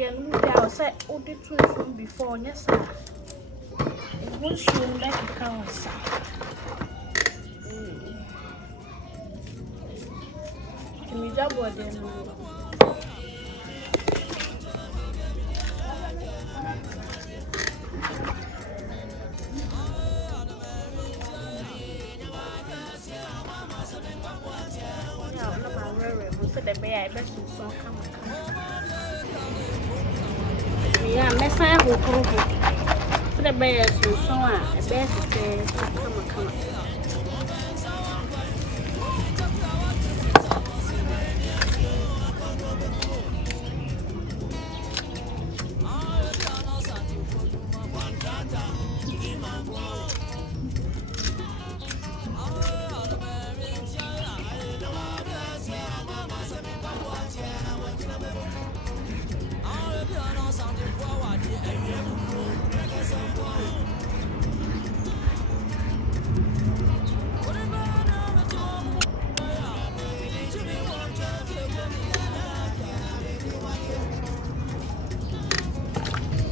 dear, no, I was say, oh, the truth from before, yes, sir. It won't soon like a cow, sir. Can we double them? The bear, I bet you so come. Yeah, Messiah will come. The bears will so on. A bear says, come.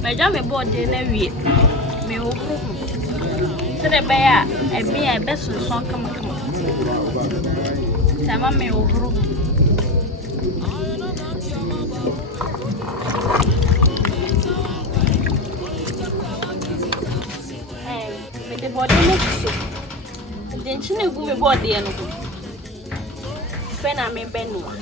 My jammy board dinner week. Me will cook. To the bear, I be a best song come. Sama me will cook. The body makes it. Then she knew me body and when I may bend one.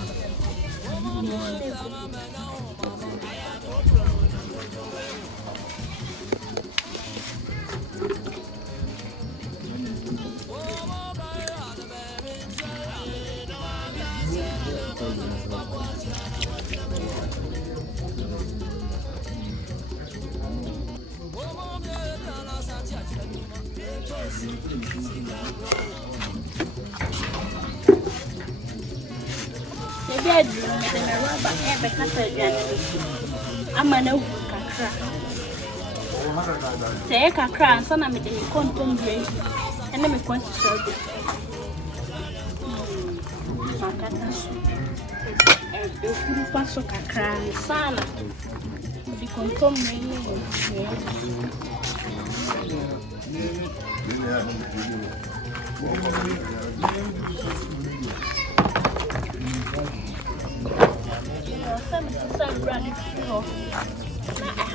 Maybe I dream with a rubber and the castle. I'm an old cacra. Say a cacra, son, I'm making a quantum drink, and then I'm going to serve it. The food pass of cacra, son. The quantum raining.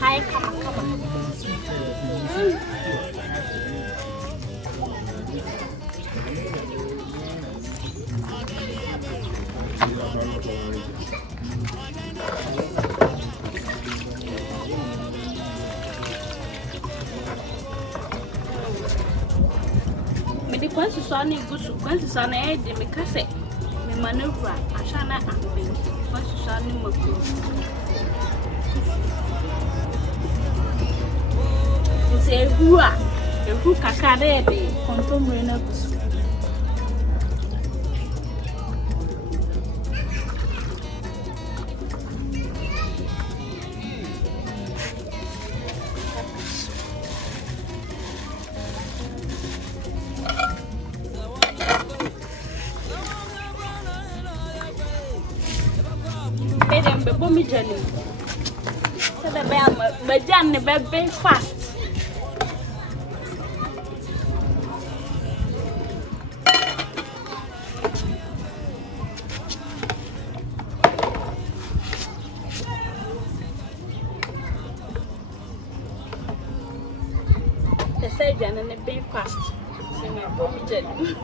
Hi, come. The quantity son is good, quantity son, I did me cassette. Me maneuver, I shall not have been. Quantity son in my food. It's a who cacade, control renewals. Me Jenny. So the bear, but Jan, the baby fast. The surgeon and the baby fast. So my baby Jenny.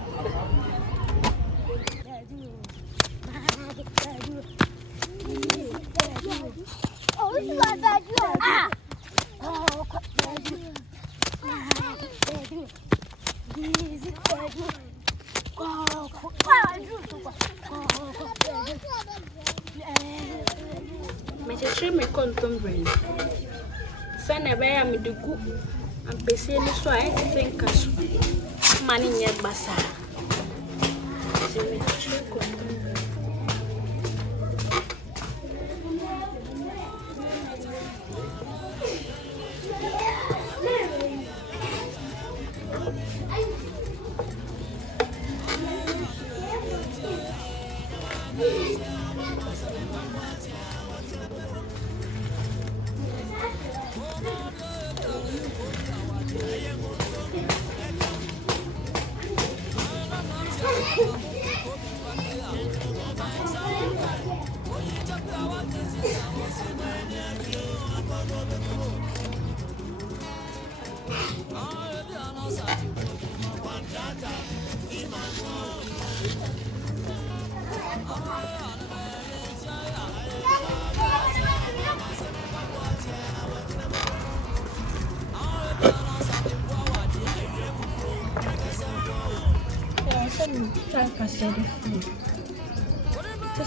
Me contom brain. Send a bear me the goop and pay so I think as money near Bassa.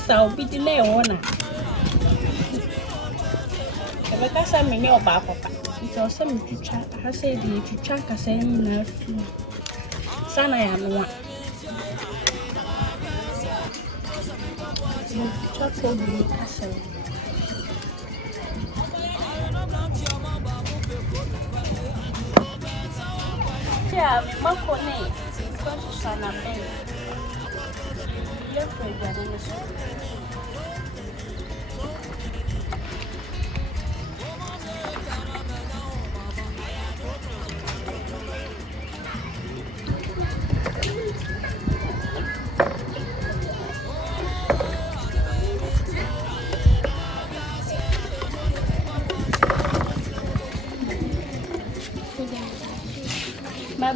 I'll be delay one. If I can send me your back, it's also me to chat. I said, you to chat, I say, enough. Son, I am one. Chat for me, I say. Yeah, my phone is going to sign up. You're afraid that I'm my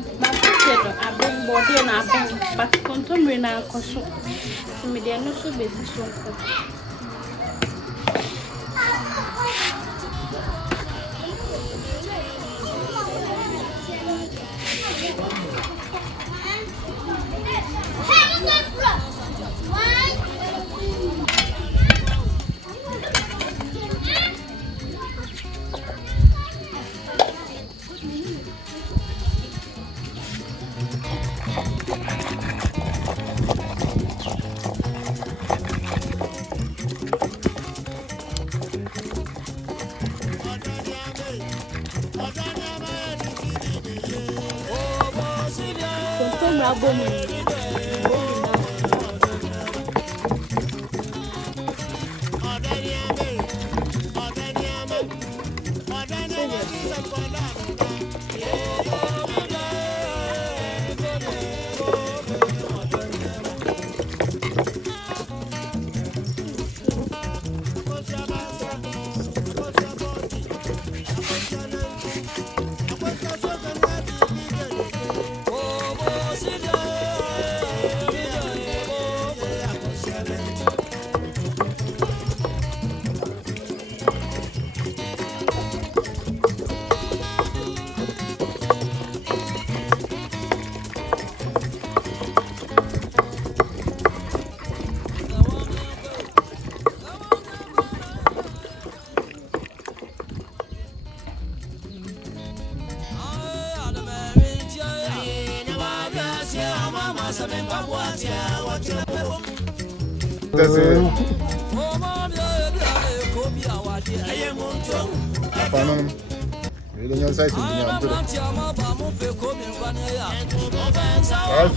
bring body and I bring, but contemporary now, because me, they are not so busy. That's it. You don't say something. I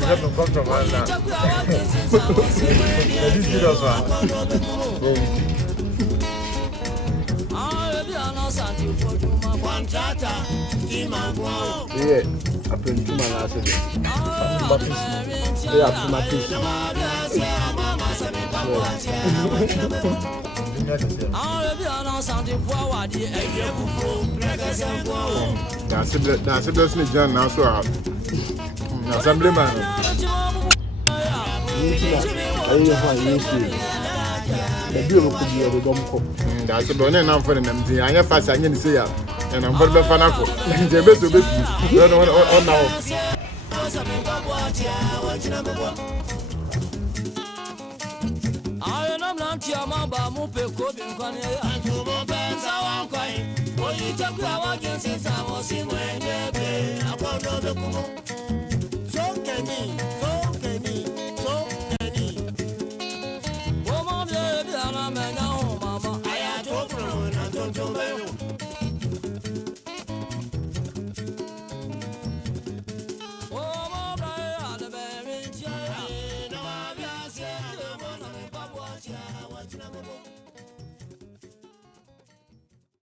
have to come from now. Yeah, I put two man last day. Yeah, my piece. That's a blessing, John. Now, so assembly man. That's a bonnet now for them. I have fast. I can see ya. And I'm very fanatical. The best of it. On now. I am not Yamaba Mupe Cobin Quania. I do more bands. I won't cry. Oh, you talk about since I was in when I won't know the Kumo. So can he, so can he, so can he. Oh, my baby, I'm a man now, Mama. I had to grow and I don't do